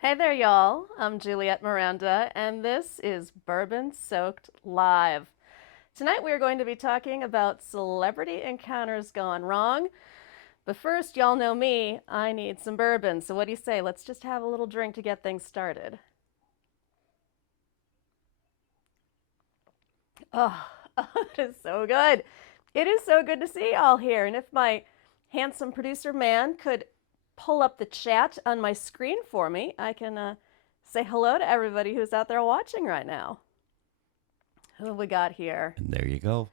Hey there, y'all. I'm Juliette Miranda, and this is Bourbon Soaked Live. Tonight we are going to be talking about celebrity encounters gone wrong. But first, y'all know me, I need some bourbon. So what do you say? Let's just have a little drink to get things started. Oh, it is so good. It is so good to see y'all here. And if my handsome producer man could pull up the chat on my screen for me, I can say hello to everybody who's out there watching right now. Who have we got here? And there you go.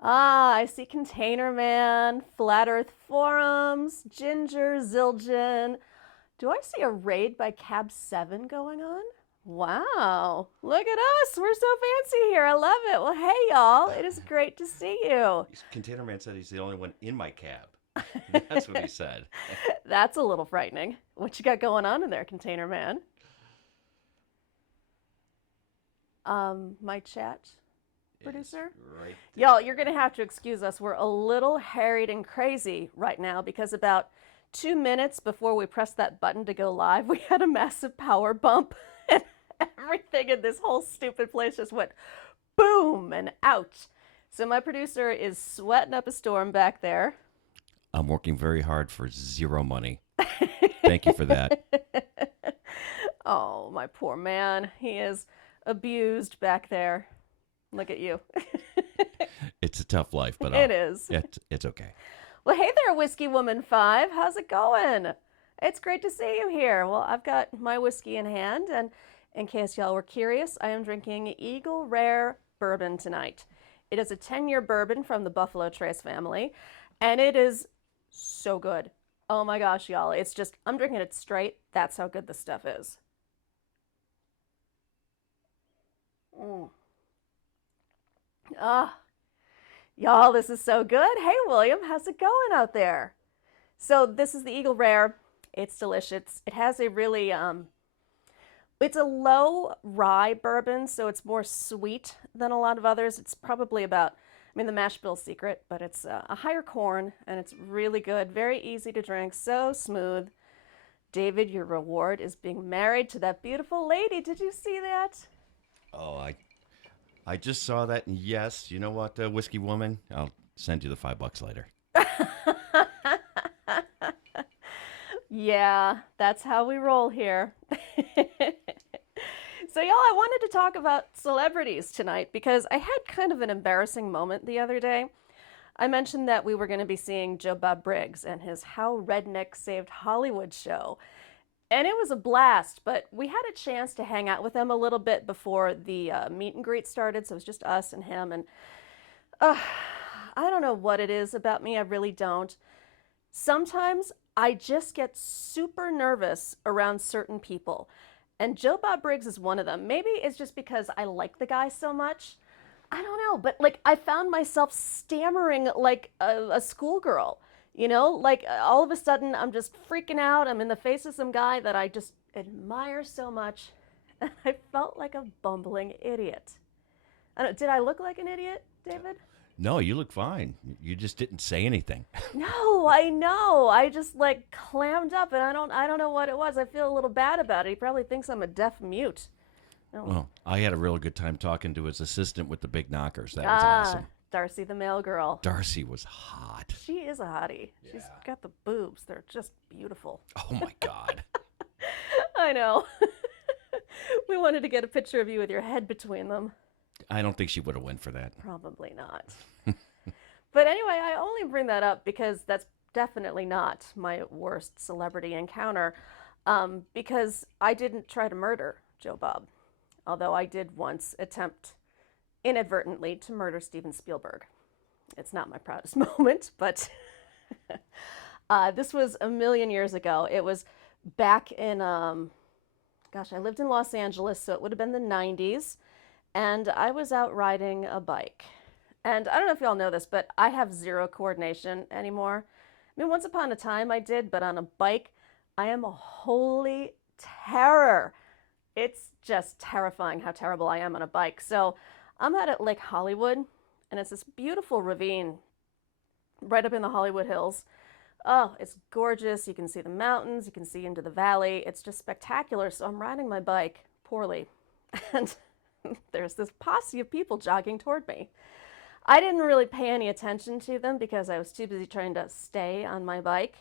I see Container Man, Flat Earth Forums, Ginger, Zildjian. Do I see a raid by Cab 7 going on? Wow, look at us. We're so fancy here. I love it. Well, hey, y'all. It is great to see you. Container Man said he's the only one in my cab. That's what he said. That's a little frightening. What you got going on in there, Container Man? My chat producer? Right. Y'all, you're going to have to excuse us. We're a little harried and crazy right now because about 2 minutes before we pressed that button to go live, we had a massive power bump and everything in this whole stupid place just went boom and out. So my producer is sweating up a storm back there. I'm working very hard for zero money. Thank you for that. Oh, my poor man. He is abused back there. Look at you. It's a tough life, but It is. It's okay. Well, hey there, Whiskey Woman 5. How's it going? It's great to see you here. Well, I've got my whiskey in hand, and in case y'all were curious, I am drinking Eagle Rare Bourbon tonight. It is a 10-year bourbon from the Buffalo Trace family, and it is so good. Oh my gosh, y'all. It's just, I'm drinking it straight. That's how good this stuff is. Mm. Ah, y'all, this is so good. Hey, William, how's it going out there? So this is the Eagle Rare. It's delicious. It has a really, it's a low rye bourbon, so it's more sweet than a lot of others. It's probably about, I mean, the mash bill's secret, but it's a higher corn, and it's really good. Very easy to drink, so smooth. David, your reward is being married to that beautiful lady. Did you see that? Oh, I just saw that, and yes, you know what, Whiskey Woman? I'll send you the $5 later. Yeah, that's how we roll here. So, y'all, I wanted to talk about celebrities tonight because I had kind of an embarrassing moment the other day. I mentioned that we were going to be seeing Joe Bob Briggs and his How Redneck Saved Hollywood show. And it was a blast, but we had a chance to hang out with him a little bit before the meet and greet started, so it was just us and him. And uh, I don't know what it is about me, I really don't. Sometimes I just get super nervous around certain people. And Joe Bob Briggs is one of them. Maybe it's just because I like the guy so much. I don't know, but like I found myself stammering like a schoolgirl. Like all of a sudden I'm just freaking out. I'm in the face of some guy that I just admire so much. And I felt like a bumbling idiot. I don't, did I look like an idiot, David? No, you look fine. You just didn't say anything. No, I know. I just like clammed up and I don't know what it was. I feel a little bad about it. He probably thinks I'm a deaf mute. Oh. Well, I had a real good time talking to his assistant with the big knockers. That was Ah, awesome. Darcy the mail girl. Darcy was hot. She is a hottie. She's Yeah. got the boobs. They're just beautiful. Oh, my God. I know. We wanted to get a picture of you with your head between them. I don't think she would have went for that. Probably not. But anyway, I only bring that up because that's definitely not my worst celebrity encounter. Because I didn't try to murder Joe Bob, although I did once attempt inadvertently to murder Steven Spielberg. It's not my proudest moment, but this was a million years ago. It was back in, gosh, I lived in Los Angeles, so it would have been the 90s. And I was out riding a bike. And I don't know if y'all know this, but I have zero coordination anymore. I mean, once upon a time I did, but on a bike, I am a holy terror. It's just terrifying how terrible I am on a bike. So I'm at Lake Hollywood, and it's this beautiful ravine right up in the Hollywood Hills. Oh, it's gorgeous. You can see the mountains, you can see into the valley. It's just spectacular. So I'm riding my bike poorly, and there's this posse of people jogging toward me. I didn't really pay any attention to them because I was too busy trying to stay on my bike.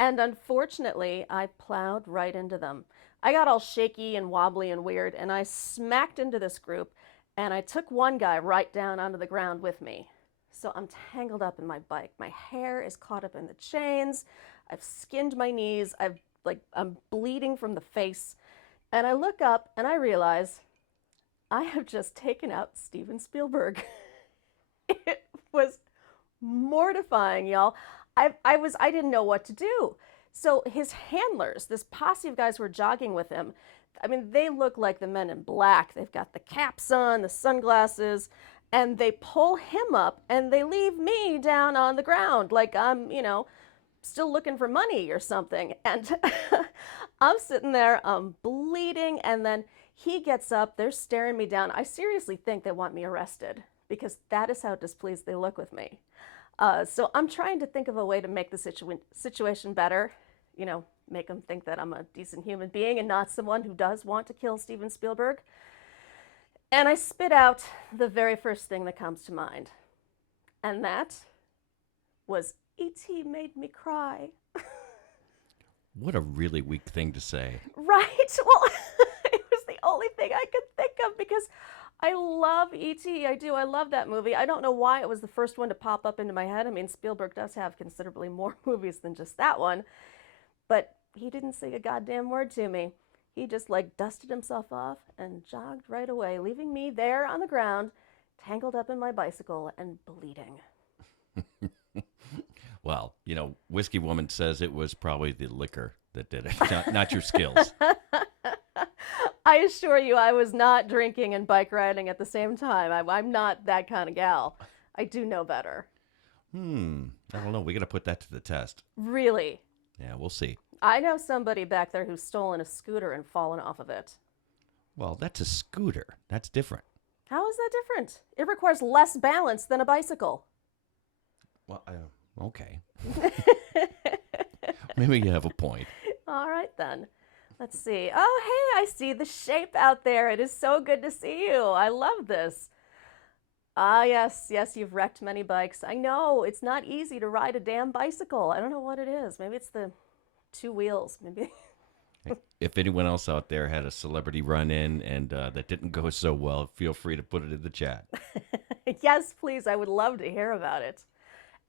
And unfortunately, I plowed right into them. I got all shaky and wobbly and weird, and I smacked into this group, and I took one guy right down onto the ground with me. So I'm tangled up in my bike. My hair is caught up in the chains. I've skinned my knees. I'm bleeding from the face. And I look up and I realize I have just taken out Steven Spielberg. It was mortifying, y'all. I didn't know what to do. So his handlers, this posse of guys who were jogging with him, I mean, they look like the men in black. They've got the caps on, the sunglasses, and they pull him up and they leave me down on the ground like I'm, still looking for money or something. And I'm sitting there, bleeding, and then he gets up, they're staring me down. I seriously think they want me arrested because that is how displeased they look with me. So I'm trying to think of a way to make the situation better, make them think that I'm a decent human being and not someone who does want to kill Steven Spielberg. And I spit out the very first thing that comes to mind. And that was E.T. made me cry. What a really weak thing to say. Right? Well, it was the only thing I could think of because I love E.T. I do. I love that movie. I don't know why it was the first one to pop up into my head. I mean, Spielberg does have considerably more movies than just that one. But he didn't say a goddamn word to me. He just dusted himself off and jogged right away, leaving me there on the ground, tangled up in my bicycle and bleeding. Well, Whiskey Woman says it was probably the liquor that did it, not your skills. I assure you, I was not drinking and bike riding at the same time. I'm not that kind of gal. I do know better. I don't know. We got to put that to the test. Really? Yeah, we'll see. I know somebody back there who's stolen a scooter and fallen off of it. Well, that's a scooter. That's different. How is that different? It requires less balance than a bicycle. Well, okay. Maybe you have a point. All right, then. Let's see. Oh, hey, I see the shape out there. It is so good to see you. I love this. Ah, yes, you've wrecked many bikes. I know, it's not easy to ride a damn bicycle. I don't know what it is. Maybe it's the two wheels, maybe. If anyone else out there had a celebrity run-in and that didn't go so well, feel free to put it in the chat. Yes, please. I would love to hear about it.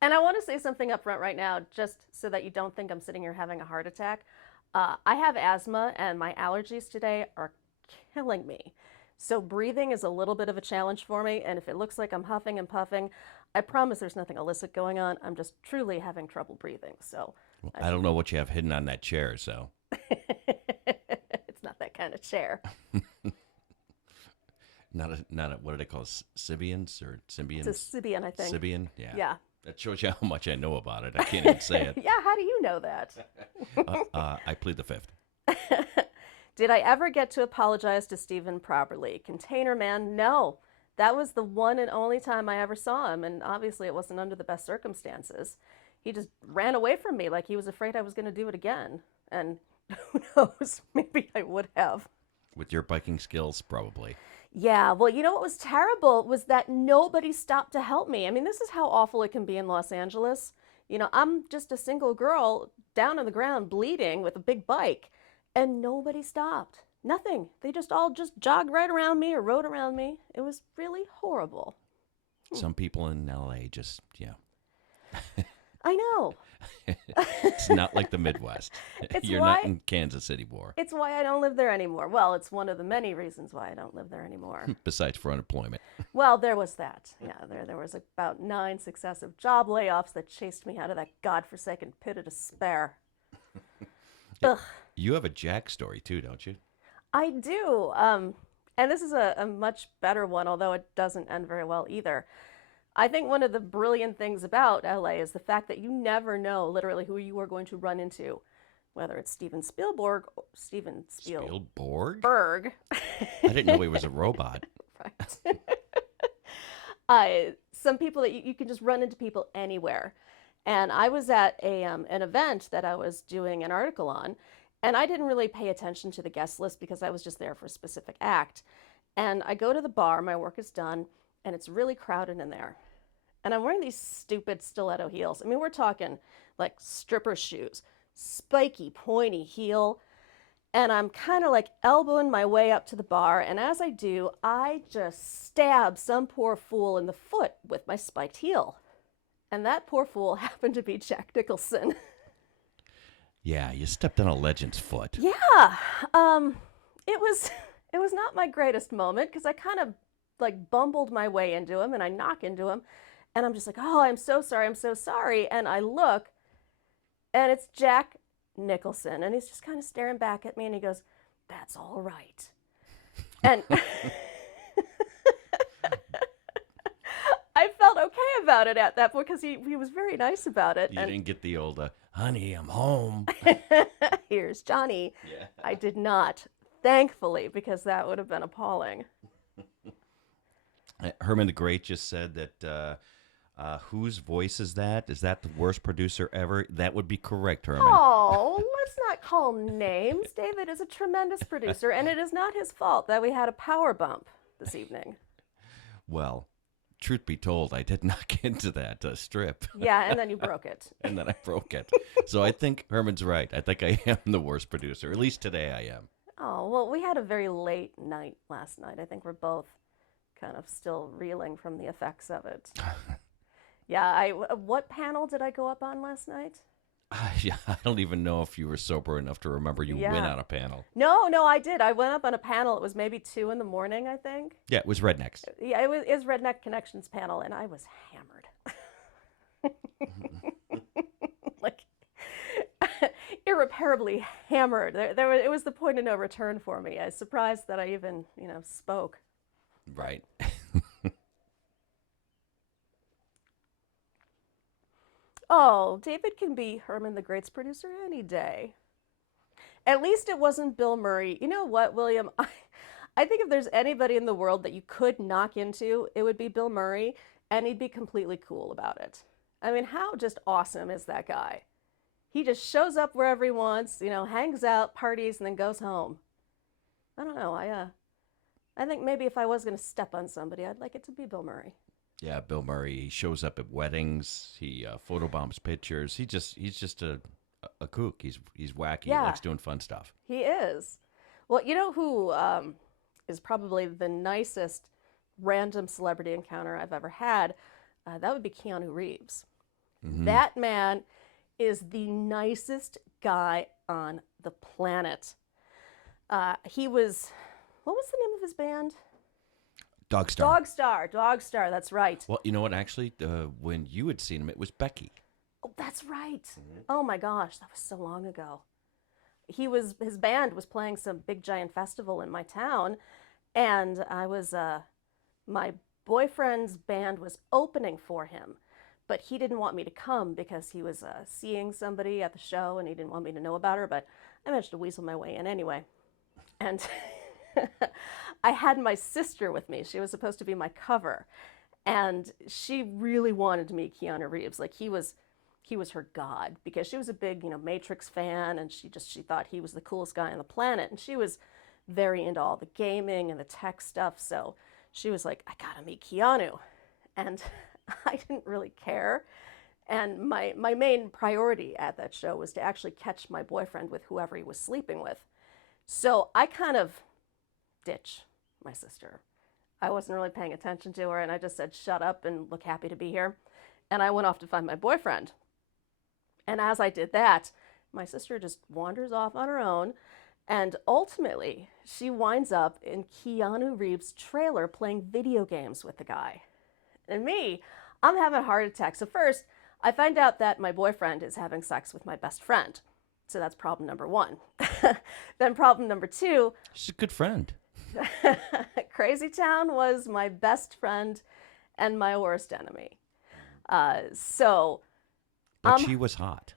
And I want to say something up front right now, just so that you don't think I'm sitting here having a heart attack. I have asthma, and my allergies today are killing me. So breathing is a little bit of a challenge for me, and if it looks like I'm huffing and puffing, I promise there's nothing illicit going on. I'm just truly having trouble breathing. So Well, I don't know what you have hidden on that chair, so. It's not that kind of chair. Not a what do they call it? Sibians or Symbians? It's a Sibian, I think. Sibian, yeah. Yeah. That shows you how much I know about it. I can't even say it. Yeah, how do you know that? I plead the fifth. Did I ever get to apologize to Steven properly? Container Man, no. That was the one and only time I ever saw him, and obviously it wasn't under the best circumstances. He just ran away from me like he was afraid I was going to do it again. And who knows, maybe I would have. With your biking skills, probably. Yeah, well, you know what was terrible was that nobody stopped to help me. I mean, this is how awful it can be in Los Angeles. I'm just a single girl down on the ground bleeding with a big bike, and nobody stopped. Nothing. They all just jogged right around me or rode around me. It was really horrible. Some people in LA just, I know. It's not like the Midwest. You're not in Kansas anymore. It's why I don't live there anymore. Well, it's one of the many reasons why I don't live there anymore. Besides for unemployment. Well, there was that. Yeah, there was about 9 successive job layoffs that chased me out of that godforsaken pit of despair. Ugh. You have a Jack story too, don't you? I do. And this is a much better one, although it doesn't end very well either. I think one of the brilliant things about LA is the fact that you never know literally who you are going to run into, whether it's Steven Spielberg or Spielberg? I didn't know he was a robot. Right. Some people that you can just run into people anywhere. And I was at an event that I was doing an article on, and I didn't really pay attention to the guest list because I was just there for a specific act. And I go to the bar, my work is done, and it's really crowded in there. And I'm wearing these stupid stiletto heels. I mean, we're talking like stripper shoes, spiky, pointy heel. And I'm kind of like elbowing my way up to the bar. And as I do, I just stab some poor fool in the foot with my spiked heel. And that poor fool happened to be Jack Nicholson. Yeah, you stepped on a legend's foot. Yeah. It was not my greatest moment because I kind of like bumbled my way into him and I knock into him. And I'm just like, oh, I'm so sorry. I'm so sorry. And I look and it's Jack Nicholson. And he's just kind of staring back at me and he goes, that's all right. And I felt okay about it at that point because he was very nice about it. You didn't get the old, honey, I'm home. Here's Johnny. Yeah. I did not, thankfully, because that would have been appalling. Herman the Great just said that whose voice is that? Is that the worst producer ever? That would be correct, Herman. Oh, let's not call names. David is a tremendous producer, and it is not his fault that we had a power bump this evening. Well, truth be told, I did knock into that strip. Yeah, and then you broke it. And then I broke it. So I think Herman's right. I think I am the worst producer. At least today I am. Oh, well, we had a very late night last night. I think we're both kind of still reeling from the effects of it. Yeah, what panel did I go up on last night? Yeah, I don't even know if you were sober enough to remember you went on a panel. No, I did. I went up on a panel. It was maybe 2 a.m, I think. Yeah, it was Rednecks. Yeah, it was Redneck Connections panel, and I was hammered. Like, irreparably hammered. It was the point of no return for me. I was surprised that I even, spoke. Right. Oh, David can be Herman the Great's producer any day. At least it wasn't Bill Murray. You know what, William? I think if there's anybody in the world that you could knock into, it would be Bill Murray, and he'd be completely cool about it. I mean, how just awesome is that guy? He just shows up wherever he wants, hangs out, parties, and then goes home. I don't know. I think maybe if I was going to step on somebody, I'd like it to be Bill Murray. Yeah, Bill Murray. He shows up at weddings. He photobombs pictures. He's just a kook. He's wacky. Yeah. He likes doing fun stuff. He is. Well, you know who is probably the nicest random celebrity encounter I've ever had? That would be Keanu Reeves. Mm-hmm. That man is the nicest guy on the planet. What was the name of his band? Dogstar, that's right. Well, you know what, actually, when you had seen him, it was Becky. Oh, that's right. Mm-hmm. Oh my gosh, that was so long ago. His band was playing some big giant festival in my town, and my boyfriend's band was opening for him, but he didn't want me to come because he was seeing somebody at the show, and he didn't want me to know about her, but I managed to weasel my way in anyway. And I had my sister with me. She was supposed to be my cover. And she really wanted to meet Keanu Reeves. Like, he was her god because she was a big, Matrix fan, and she thought he was the coolest guy on the planet. And she was very into all the gaming and the tech stuff. So she was like, I gotta meet Keanu. And I didn't really care. And my main priority at that show was to actually catch my boyfriend with whoever he was sleeping with. So I kind of ditch my sister. I wasn't really paying attention to her, and I just said, shut up and look happy to be here. And I went off to find my boyfriend. And as I did that, my sister just wanders off on her own, and ultimately she winds up in Keanu Reeves' trailer playing video games with the guy. And me, I'm having a heart attack. So first, I find out that my boyfriend is having sex with my best friend. So that's problem number 1. Then problem number 2. She's a good friend. Crazy Town was my best friend and my worst enemy. But she was hot.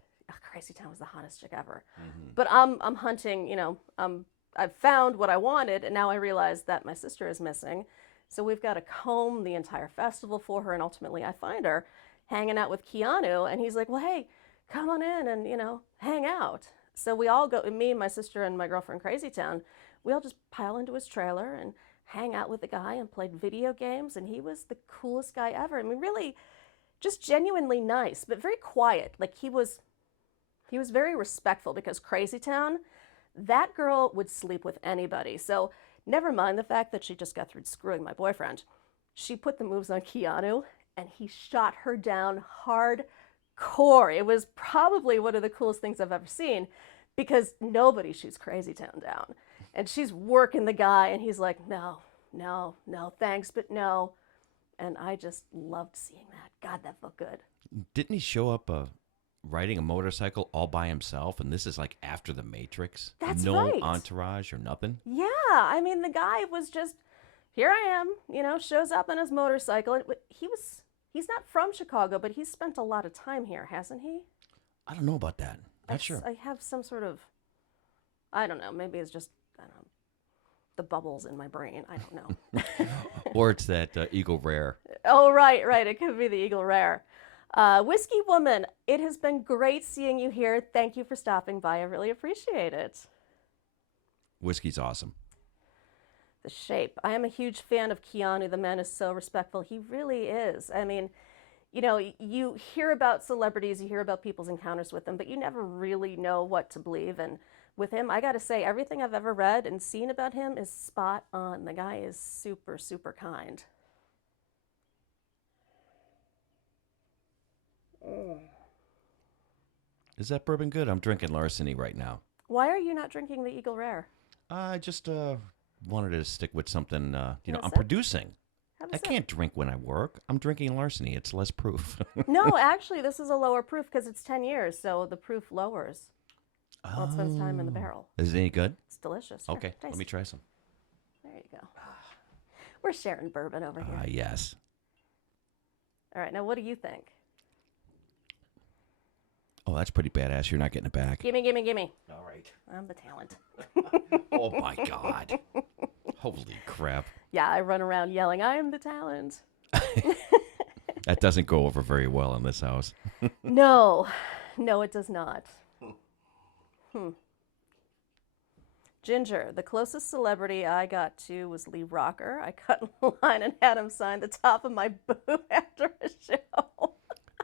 Crazy Town was the hottest chick ever. Mm-hmm. But I'm hunting, I've found what I wanted, and now I realize that my sister is missing. So we've got to comb the entire festival for her, and ultimately I find her. hanging out with Keanu, and he's like, well, hey, come on in and, hang out. So we all go, me, my sister, and my girlfriend Crazy Town, we all just pile into his trailer and hang out with the guy and played video games, and he was the coolest guy ever. I mean, really, just genuinely nice, but very quiet. Like he was very respectful, because Crazy Town, that girl would sleep with anybody. So never mind the fact that she just got through screwing my boyfriend. She put the moves on Keanu, and he shot her down hardcore. It was probably one of the coolest things I've ever seen, because nobody shoots Crazy Town down. And she's working the guy, and he's like, no, thanks, but no. And I just loved seeing that. God, that felt good. Didn't he show up riding a motorcycle all by himself? And this is like after The Matrix. That's no right. entourage or nothing. Yeah, I mean, the guy was just, here I am, shows up on his motorcycle. And he's not from Chicago, but he's spent a lot of time here, hasn't he? I don't know about that. Not sure. I have some sort of, I don't know, maybe it's just, I don't know, the bubbles in my brain. I don't know. Or it's that Eagle Rare. Oh, right. It could be the Eagle Rare. Whiskey Woman, it has been great seeing you here. Thank you for stopping by. I really appreciate it. Whiskey's awesome. The Shape. I am a huge fan of Keanu. The man is so respectful. He really is. I mean, you hear about celebrities, you hear about people's encounters with them, but you never really know what to believe. And with him, I got to say, everything I've ever read and seen about him is spot on. The guy is super, super kind. Is that bourbon good? I'm drinking Larceny right now. Why are you not drinking the Eagle Rare? I just wanted to stick with something, I'm sip? producing. Have a I sip. can't drink when I work. I'm drinking Larceny. It's less proof. No, actually, this is a lower proof because it's 10 years, so the proof lowers while it spends time in the barrel. Is it any good? It's delicious. Here, Okay, let taste. me try some. There you go. We're sharing bourbon over here. Yes. All right, now what do you think? Oh, that's pretty badass. You're not getting it back. Gimme. All right. I'm the talent. Oh, my God. Holy crap. Yeah, I run around yelling, I am the talent. That doesn't go over very well in this house. No, it does not. Ginger, the closest celebrity I got to was Lee Rocker. I cut in line and had him sign the top of my boot after a show.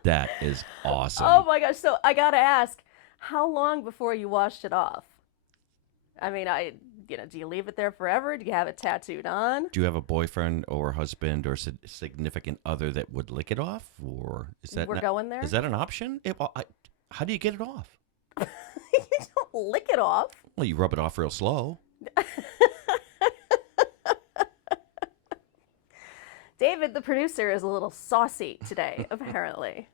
That is awesome. Oh my gosh. So I got to ask, how long before you washed it off? I mean, do you leave it there forever? Do you have it tattooed on? Do you have a boyfriend or husband or significant other that would lick it off? Or is that We're going there? Is that an option? How do you get it off? You don't lick it off. Well, you rub it off real slow. David, the producer, is a little saucy today, apparently.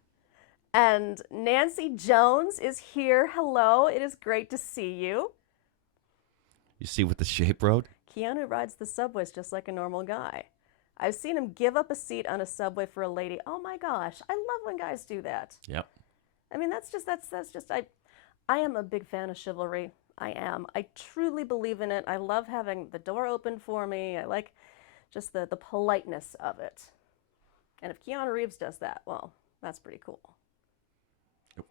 And Nancy Jones is here. Hello. It is great to see you. You see what the Shape wrote? Keanu rides the subways just like a normal guy. I've seen him give up a seat on a subway for a lady. Oh my gosh. I love when guys do that. Yep. I mean, that's just, I am a big fan of chivalry. I am. I truly believe in it. I love having the door open for me. I like just the politeness of it. And if Keanu Reeves does that, well, that's pretty cool.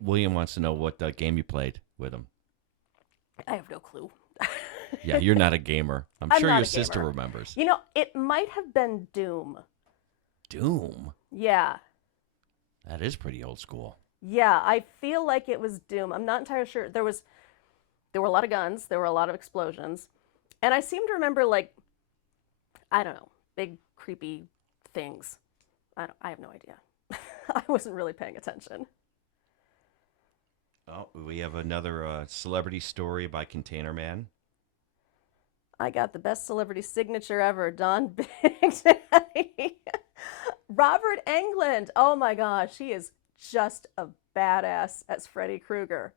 William wants to know what game you played with him. I have no clue. Yeah, you're not a gamer. I'm sure your sister remembers. You know, it might have been Doom. Doom? Yeah. That is pretty old school. Yeah, I feel like it was Doom. I'm not entirely sure. There were a lot of guns. There were a lot of explosions. And I seem to remember, like, I don't know, big, creepy things. I have no idea. I wasn't really paying attention. Oh, we have another celebrity story by Container Man. I got the best celebrity signature ever, Don Big Daddy. Robert Englund. Oh my gosh, he is just a badass as Freddy Krueger.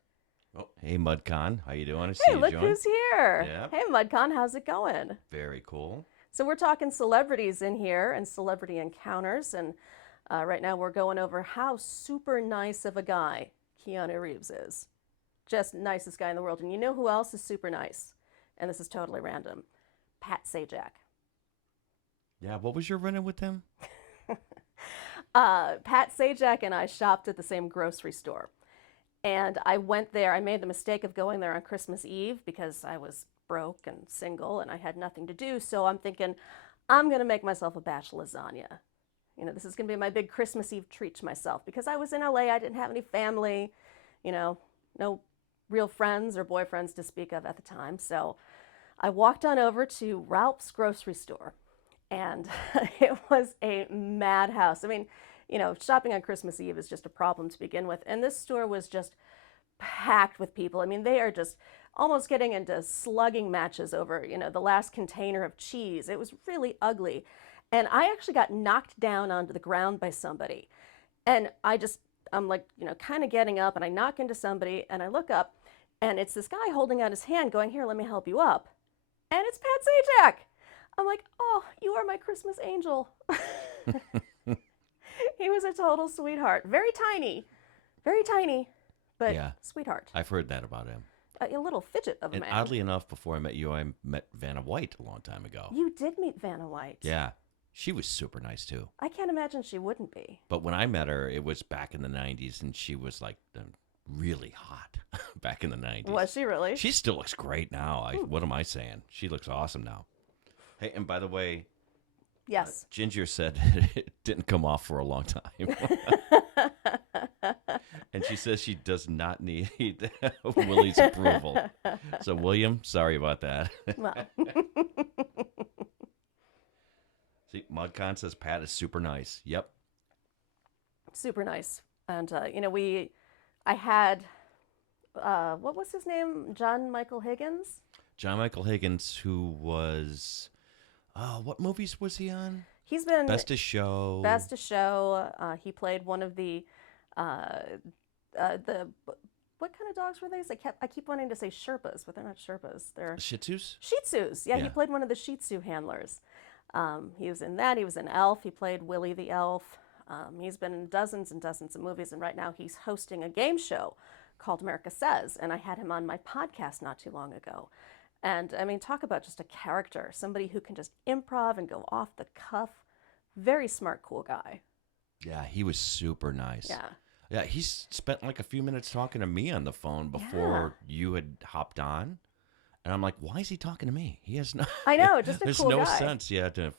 Oh, hey Mudcon, how you doing? Hey, look who's here. Yeah. Hey Mudcon, how's it going? Very cool. So we're talking celebrities in here and celebrity encounters, and right now we're going over how super nice of a guy Keanu Reeves is. Just nicest guy in the world. And you know who else is super nice? And this is totally random. Pat Sajak. Yeah, what was your run-in with him? Pat Sajak and I shopped at the same grocery store. And I went there. I made the mistake of going there on Christmas Eve because I was broke and single and I had nothing to do. So I'm thinking, I'm going to make myself a batch lasagna. This is going to be my big Christmas Eve treat to myself because I was in LA. I didn't have any family, no real friends or boyfriends to speak of at the time. So I walked on over to Ralph's grocery store and it was a madhouse. I mean, shopping on Christmas Eve is just a problem to begin with. And this store was just packed with people. I mean, they are just almost getting into slugging matches over, the last container of cheese. It was really ugly. And I actually got knocked down onto the ground by somebody. And I'm like, kind of getting up and I knock into somebody and I look up and it's this guy holding out his hand going, here, let me help you up. And it's Pat Sajak. I'm like, oh, you are my Christmas angel. He was a total sweetheart. Very tiny, but Yeah. sweetheart. I've heard that about him. A little fidget of a And man. oddly enough, before I met you, I met Vanna White a long time ago. You did meet Vanna White. Yeah. She was super nice, too. I can't imagine she wouldn't be. But when I met her, it was back in the 90s, and she was like really hot back in the 90s. Was she really? She still looks great now. What am I saying? She looks awesome now. Hey, and by the way, Yes. Ginger said it didn't come off for a long time. And she says she does not need Willie's approval. So, William, sorry about that. Well. See, Mudcon says Pat is super nice. Yep. Super nice. And, I had, what was his name? John Michael Higgins? John Michael Higgins, who was, what movies was he on? He's been Best of Show. Best of Show. He played one of the what kind of dogs were they? I keep wanting to say Sherpas, but they're not Sherpas. They're Shih Tzus? Shih Tzus. Yeah, he Yeah. played one of the Shih Tzu handlers. He was in that. He was in Elf. He played Willie the Elf. He's been in dozens and dozens of movies, and right now he's hosting a game show called America Says, and I had him on my podcast not too long ago. And I mean, talk about just a character, somebody who can just improv and go off the cuff. Very smart, cool guy. Yeah, he was super nice. Yeah. Yeah, he spent like a few minutes talking to me on the phone before you had hopped on. And I'm like, why is he talking to me? He has no. I know, just a there's cool no guy. sense,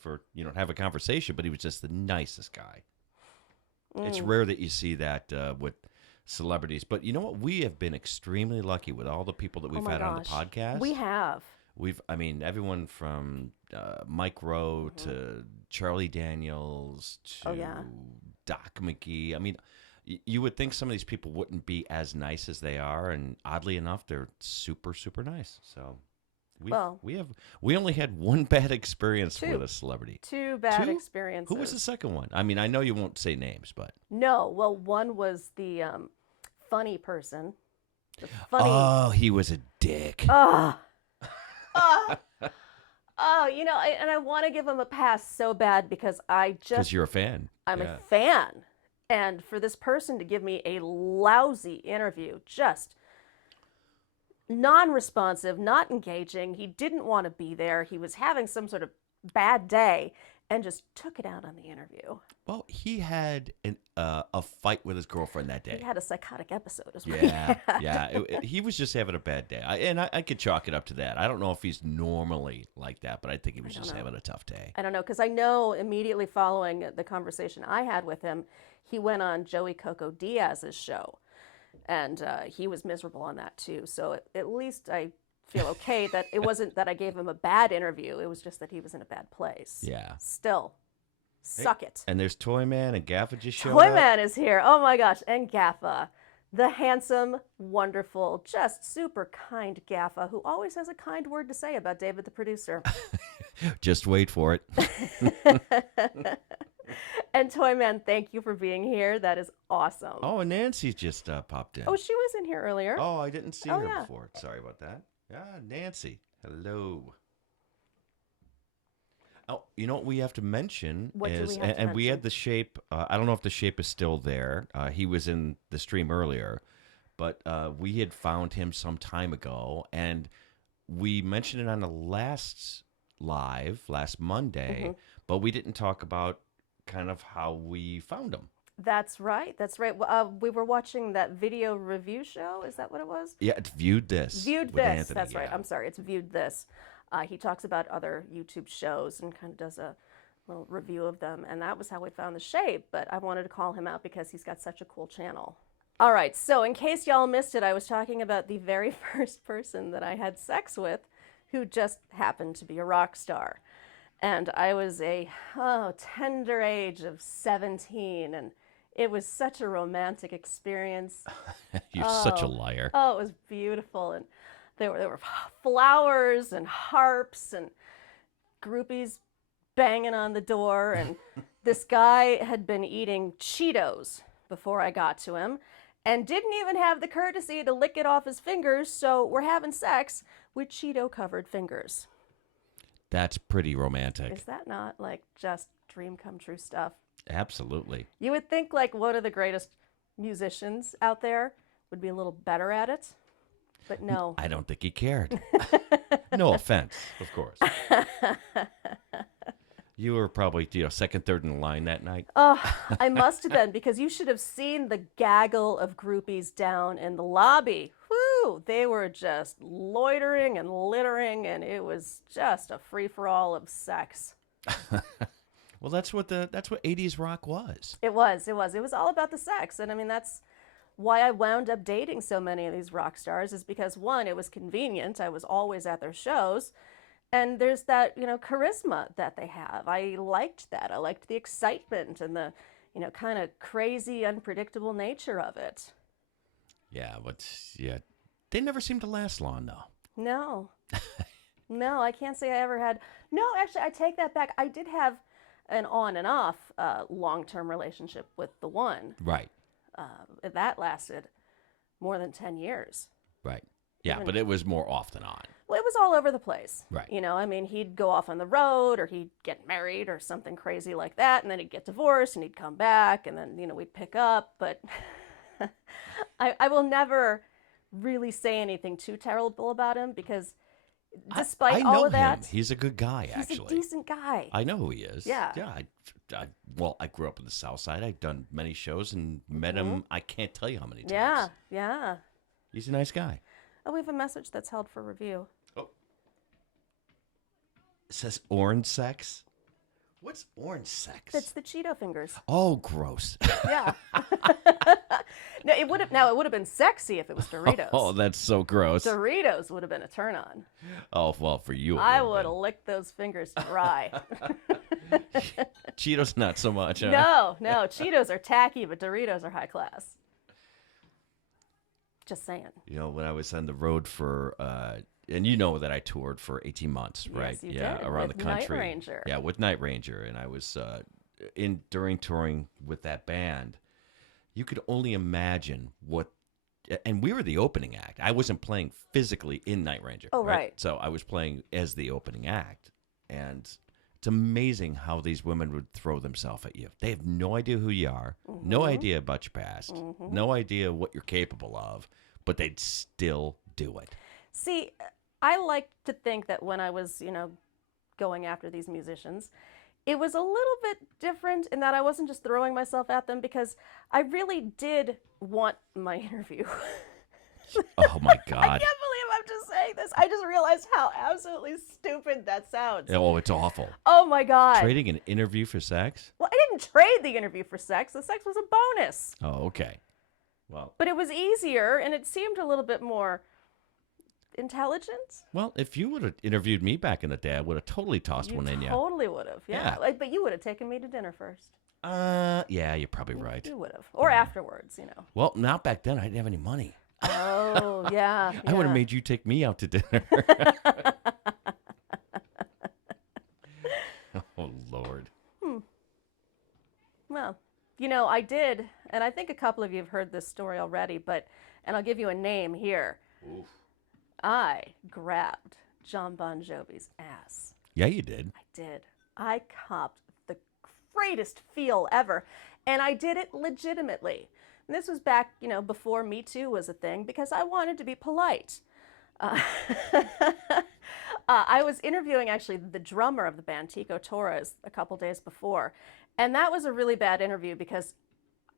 for have a conversation. But he was just the nicest guy. It's rare that you see that with celebrities. But you know what? We have been extremely lucky with all the people that we've had on the podcast. We have. Everyone from Mike Rowe to Charlie Daniels to Doc McGee. I mean, you would think some of these people wouldn't be as nice as they are, and oddly enough, they're super, super nice. So we only had one bad experience with a celebrity. Two bad experiences. Who was the second one? I mean, I know you won't say names, but no. Well, one was the funny person. The funny. Oh, he was a dick. Oh, and I want to give him a pass so bad because Because you're a fan. I'm a fan. And for this person to give me a lousy interview, just non-responsive, not engaging, he didn't want to be there, he was having some sort of bad day, and just took it out on the interview. Well, he had a fight with his girlfriend that day. He had a psychotic episode as well. Yeah. He was just having a bad day. I could chalk it up to that. I don't know if he's normally like that, but I think he was just having a tough day. I don't know, because I know immediately following the conversation I had with him, he went on Joey Coco Diaz's show, and he was miserable on that too. So at least I feel okay that it wasn't that I gave him a bad interview. It was just that he was in a bad place. Yeah. Still, suck it. And there's Toyman and Gaffa just showed up. Toyman is here. Oh my gosh. And Gaffa, the handsome, wonderful, just super kind Gaffa, who always has a kind word to say about David, the producer. Just wait for it. And Toyman, thank you for being here. That is awesome. Oh, and Nancy just popped in. Oh, she was in here earlier. Oh, I didn't see her yeah. before. Sorry about that. Nancy. Hello. Oh, you know what we have to mention What do is, we have to and we mention? had the shape. I don't know if the shape is still there. He was in the stream earlier, but we had found him some time ago, and we mentioned it on the last Monday, but we didn't talk about kind of how we found him. That's right. That's right. We were watching that video review show. Is that what it was? Yeah, it's Viewed This. Viewed with This. Anthony, That's right. yeah. I'm sorry. It's Viewed This. He talks about other YouTube shows and kind of does a little review of them. And that was how we found the shape. But I wanted to call him out because he's got such a cool channel. All right. So in case y'all missed it, I was talking about the very first person that I had sex with who just happened to be a rock star. And I was a tender age of 17, and it was such a romantic experience. You're such a liar. Oh, it was beautiful, and there were flowers and harps and groupies banging on the door, and this guy had been eating Cheetos before I got to him, and didn't even have the courtesy to lick it off his fingers. So we're having sex with Cheeto-covered fingers. That's pretty romantic. Is that not like just dream come true stuff? Absolutely. You would think like one of the greatest musicians out there would be a little better at it, but no. I don't think he cared. No offense, of course. You were probably, second, third in line that night. Oh, I must have been, because you should have seen the gaggle of groupies down in the lobby. Whew, they were just loitering and littering, and it was just a free-for-all of sex. Well, that's what 80s rock was. It was all about the sex. And I mean, that's why I wound up dating so many of these rock stars, is because, one, it was convenient. I was always at their shows. And there's that, charisma that they have. I liked that. I liked the excitement and the, kind of crazy, unpredictable nature of it. Yeah, but they never seemed to last long, though. No. No, I can't say I ever had. No, actually, I take that back. I did have an on and off long-term relationship with the one. Right. That lasted more than 10 years. Right. Yeah, but it was more off than on. Well, it was all over the place. Right. I mean, he'd go off on the road, or he'd get married or something crazy like that, and then he'd get divorced, and he'd come back, and then, we'd pick up. But I will never really say anything too terrible about him, because despite all of that, he's a good guy, actually. He's a decent guy. I know who he is. Yeah. Yeah. I grew up in the South Side. I've done many shows and met him. I can't tell you how many times. Yeah, yeah. He's a nice guy. Oh, we have a message that's held for review. Oh. It says orange sex. What's orange sex? It's the Cheeto fingers. Oh, gross. Yeah. No, it would have been sexy if it was Doritos. Oh, that's so gross. Doritos would have been a turn on. Oh, well, for you. I would have licked those fingers dry. Cheetos, not so much. Huh? No. Cheetos are tacky, but Doritos are high class. Just saying. When I was on the road for, and that I toured for 18 months, right? Yes, you did. Around with the country. Night Ranger. Yeah, with Night Ranger. And I was during touring with that band, you could only imagine and we were the opening act. I wasn't playing physically in Night Ranger. Oh, right. So I was playing as the opening act. And it's amazing how these women would throw themselves at you. They have no idea who you are, no idea about your past, no idea what you're capable of, but they'd still do it. See, I like to think that when I was, going after these musicians, it was a little bit different in that I wasn't just throwing myself at them, because I really did want my interview. Oh, my God. I can't believe I'm just saying this. I just realized how absolutely stupid that sounds. Oh, it's awful. Oh, my God. Trading an interview for sex? Well, I didn't trade the interview for sex. The sex was a bonus. Oh, okay. Well. But it was easier, and it seemed a little bit more intelligent. Well, if you would have interviewed me back in the day, I would have totally tossed one in you. Totally would have, yeah. But you would have taken me to dinner first. Yeah, you're probably right. You would have. Or afterwards, Well, not back then. I didn't have any money. Oh, yeah. I would have made you take me out to dinner. Oh, Lord. Well, I did, and I think a couple of you have heard this story already, and I'll give you a name here. Oof. I grabbed Jon Bon Jovi's ass. Yeah, you did. I did. I copped the greatest feel ever, and I did it legitimately. And this was back, before Me Too was a thing, because I wanted to be polite. I was interviewing, actually, the drummer of the band, Tico Torres, a couple days before. And that was a really bad interview because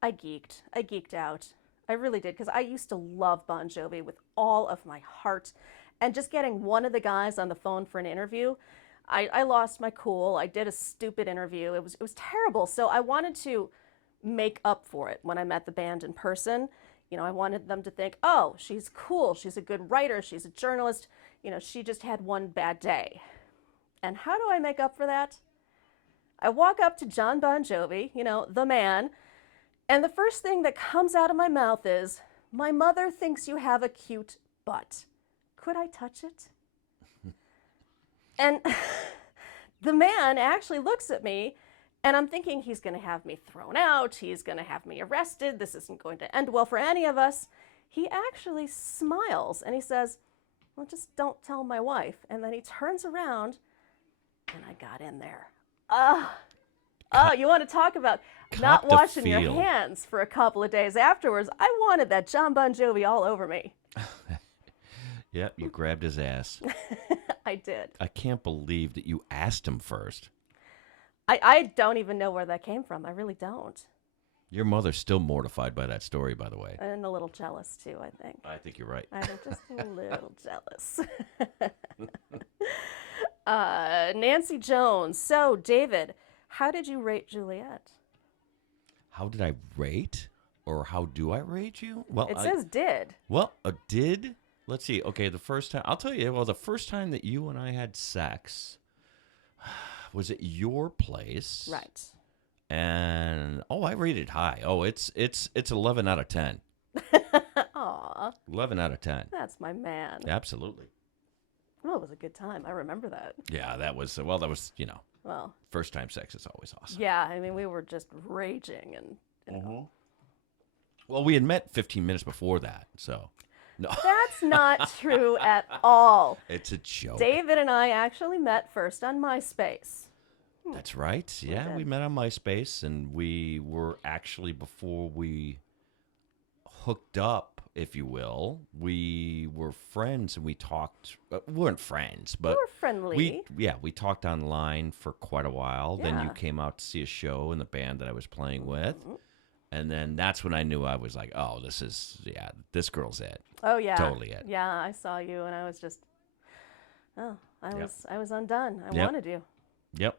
I geeked out. I really did, because I used to love Bon Jovi with all of my heart. And just getting one of the guys on the phone for an interview, I lost my cool. I did a stupid interview. It was terrible. So I wanted to make up for it when I met the band in person. You know, I wanted them to think, oh, she's cool. She's a good writer. She's a journalist. You know, she just had one bad day. And how do I make up for that? I walk up to Jon Bon Jovi, you know, the man, and the first thing that comes out of my mouth is, my mother thinks you have a cute butt. Could I touch it? And the man actually looks at me, and I'm thinking he's going to have me thrown out. He's going to have me arrested. This isn't going to end well for any of us. He actually smiles, and he says, well, just don't tell my wife. And then he turns around, and I got in there. You want to talk about not washing your hands for a couple of days afterwards? I wanted that Jon Bon Jovi all over me. Yep, you grabbed his ass. I did. I can't believe that you asked him first. I don't even know where that came from. I really don't. Your mother's still mortified by that story, by the way. And a little jealous, too, I think. I think you're right. I think just a little jealous. Nancy Jones. So, David, how did you rate Juliette? How did I rate? Or how do I rate you? Well, it says did. Well, did? Let's see. Okay, the first time, I'll tell you, well, the first time that you and I had sex was at your place. Right. And, I rated high. Oh, it's 11 out of 10. Aw. 11 out of 10. That's my man. Absolutely. Well, it was a good time. I remember that. Yeah, that was, first time sex is always awesome. Yeah, I mean, we were just raging and, you know. Well, we had met 15 minutes before that, so. No. That's not true at all. It's a joke. David and I actually met first on MySpace. That's right. Yeah, we met on MySpace, and we were actually, before we hooked up, if you will, we were friends, and we talked. We weren't friends, but we were friendly. We talked online for quite a while. Yeah. Then you came out to see a show in the band that I was playing with. And then that's when I knew, I was like, oh, this girl's it. Oh, yeah. Totally it. Yeah, I saw you, and I was just, I was undone. I wanted you. Yep.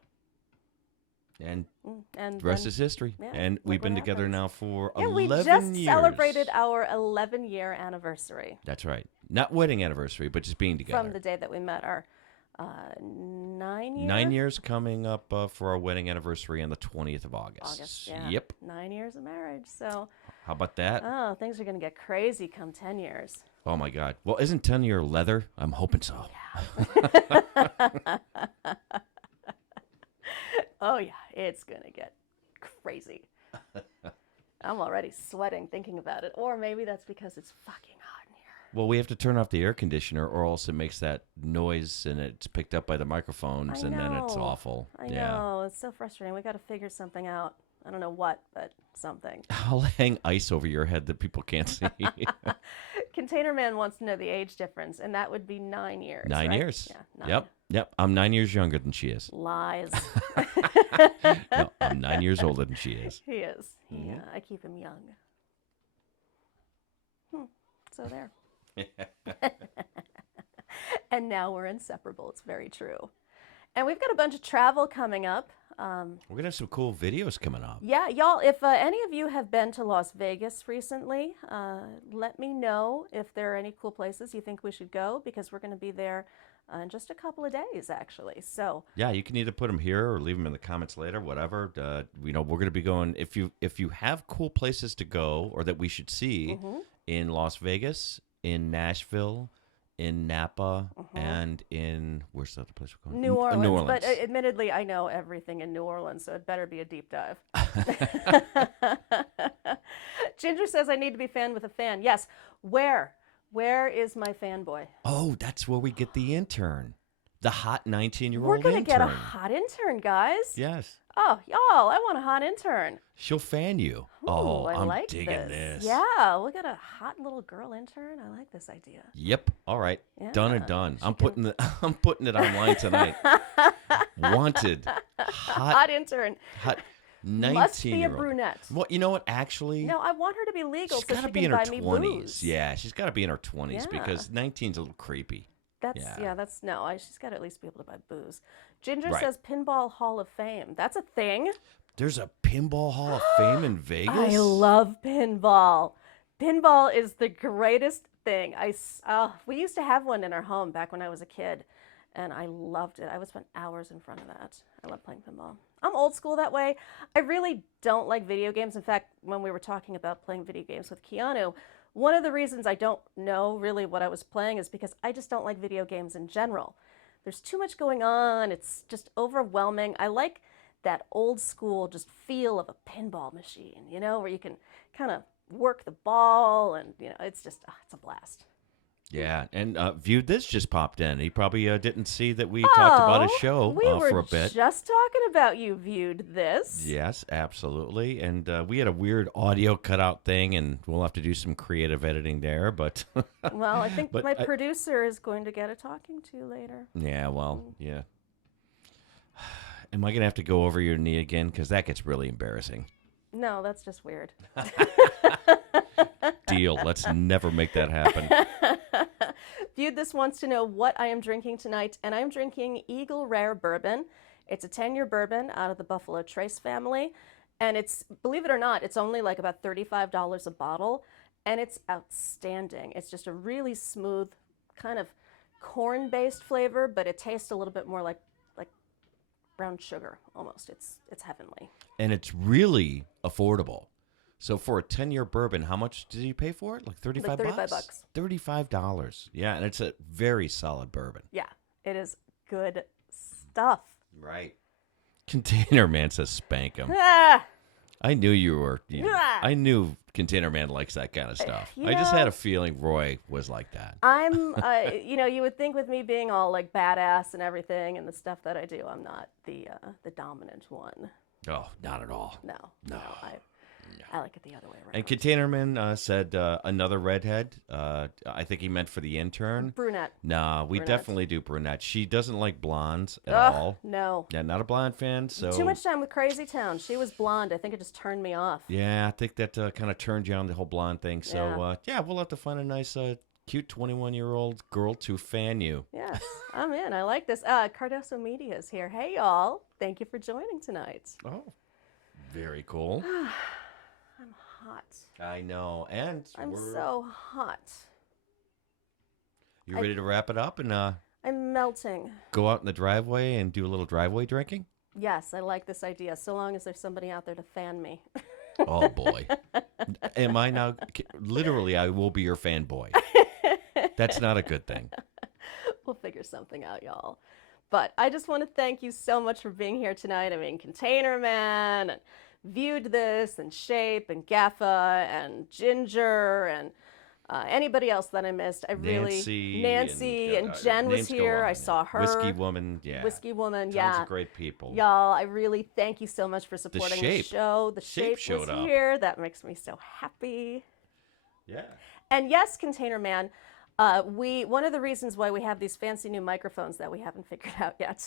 And the rest is history. Yeah, and we've been together now for 11 years. And we just celebrated our 11-year anniversary. That's right. Not wedding anniversary, but just being together. From the day that we met, our 9 years? 9 years coming up for our wedding anniversary on the 20th of August. Yeah. Yep. 9 years of marriage. So. How about that? Oh, things are going to get crazy come 10 years. Oh, my God. Well, isn't 10-year leather? I'm hoping so. Yeah. Oh, yeah. It's going to get crazy. I'm already sweating thinking about it. Or maybe that's because it's fucking hot in here. Well, we have to turn off the air conditioner, or else it makes that noise, and it's picked up by the microphones, and then it's awful. I know. It's so frustrating. We got to figure something out. I don't know what, but something. I'll hang ice over your head that people can't see. Container Man wants to know the age difference, and that would be 9 years. 9 right? years. Yeah, 9. Yep. I'm 9 years younger than she is. Lies. No, I'm 9 years older than she is. He is. I keep him young. So there. And now we're inseparable. It's very true. And we've got a bunch of travel coming up. We're going to have some cool videos coming up. Yeah, y'all, if any of you have been to Las Vegas recently, let me know if there are any cool places you think we should go, because we're going to be there in just a couple of days, actually. So yeah, you can either put them here or leave them in the comments later, whatever. We're going to be going, if you have cool places to go or that we should see in Las Vegas, in Nashville, in Napa, and in, where's the other place we're going? New Orleans. New Orleans. But admittedly, I know everything in New Orleans, so it better be a deep dive. Ginger says I need to be fan with a fan. Yes. Where is my fanboy? Oh, that's where we get the intern. The hot 19-year-old We're intern. going to get a hot intern, guys. Yes. Oh, y'all, I want a hot intern. She'll fan you. Ooh, I'm like digging this. Yeah, we'll get a hot little girl intern. I like this idea. Yep. All right. Yeah, Done and done. I'm putting it online tonight. Wanted. Hot intern. Must be a 19-year-old. brunette. Well, you know what? Actually, No, I want her to be legal she's so got to she be can in her buy me 20s. booze. Yeah, she's got to be in her 20s Yeah. because 19's a little creepy. That's no. She's got to at least be able to buy booze. Ginger Right. says Pinball Hall of Fame. That's a thing. There's a Pinball Hall of Fame in Vegas? I love pinball. Pinball is the greatest thing. We used to have one in our home back when I was a kid, and I loved it. I would spend hours in front of that. I love playing pinball. I'm old school that way. I really don't like video games. In fact, when we were talking about playing video games with Keanu, one of the reasons I don't know really what I was playing is because I just don't like video games in general. There's too much going on. It's just overwhelming. I like that old school just feel of a pinball machine, where you can kind of work the ball and, it's it's a blast. Yeah, and Viewed This just popped in. He probably didn't see that we talked about his show for a bit. We were just talking about you, Viewed This. Yes, absolutely. And we had a weird audio cutout thing, and we'll have to do some creative editing there. But well, I think my producer is going to get a talking to later. Yeah, well, yeah. Am I going to have to go over your knee again? Because that gets really embarrassing. No, that's just weird. Deal. Let's never make that happen. Viewed This wants to know what I am drinking tonight, and I'm drinking Eagle Rare Bourbon. It's a 10-year bourbon out of the Buffalo Trace family, and it's, believe it or not, it's only like about $35 a bottle, and it's outstanding. It's just a really smooth, kind of corn-based flavor, but it tastes a little bit more like brown sugar almost. It's heavenly. And it's really affordable. So for a 10-year bourbon, how much did you pay for it? Like $35? Like $35. $35. Yeah, and it's a very solid bourbon. Yeah, it is good stuff. Right. Container Man says spank him. Ah! I knew you were. Ah! I knew Container Man likes that kind of stuff. I just had a feeling Roy was like that. I'm, you would think with me being all like badass and everything and the stuff that I do, I'm not the dominant one. Oh, not at all. No. I like it the other way around. And Container Man said another redhead. I think he meant for the intern. Brunette. Nah, we definitely do brunette. She doesn't like blondes at all. No. Yeah, not a blonde fan. So too much time with Crazy Town. She was blonde. I think it just turned me off. Yeah, I think that kind of turned you on the whole blonde thing. So we'll have to find a nice, cute 21-year-old girl to fan you. Yes, I'm in. I like this. Cardoso Media is here. Hey, y'all. Thank you for joining tonight. Oh, very cool. I'm hot. I know, and I'm so hot. You ready to wrap it up and I'm melting. go out in the driveway and do a little driveway drinking? Yes, I like this idea, so long as there's somebody out there to fan me. Oh, boy. Am I now? Literally, I will be your fanboy. That's not a good thing. We'll figure something out, y'all. But I just want to thank you so much for being here tonight. I mean, Container Man, and Viewed This, and Shape, and Gaffa, and Ginger, and anybody else that I missed. Nancy and Jen was here. I saw her. Whiskey Woman, yeah. Whiskey Woman, Tons of great people. Y'all, I really thank you so much for supporting the show. The Shape was showed up. here. That makes me so happy. Yeah. And yes, Container Man, one of the reasons why we have these fancy new microphones that we haven't figured out yet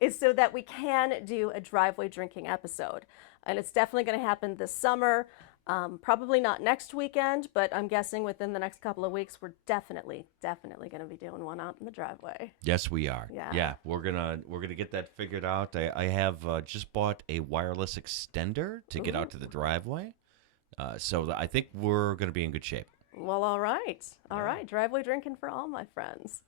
is so that we can do a driveway drinking episode. And it's definitely going to happen this summer. Probably not next weekend, but I'm guessing within the next couple of weeks, we're definitely going to be doing one out in the driveway. Yes, we are. Yeah. We're gonna get that figured out. I have just bought a wireless extender to get out to the driveway, so I think we're gonna be in good shape. Well, all right. Driveway drinking for all my friends.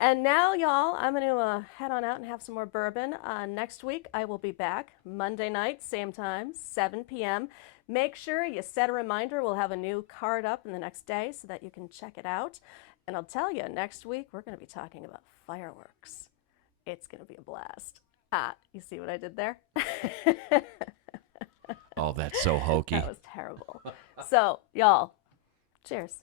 And now, y'all, I'm going to head on out and have some more bourbon. Next week, I will be back Monday night, same time, 7 p.m. Make sure you set a reminder. We'll have a new card up in the next day so that you can check it out. And I'll tell you, next week, we're going to be talking about fireworks. It's going to be a blast. You see what I did there? Oh, that's so hokey. That was terrible. So, y'all, cheers.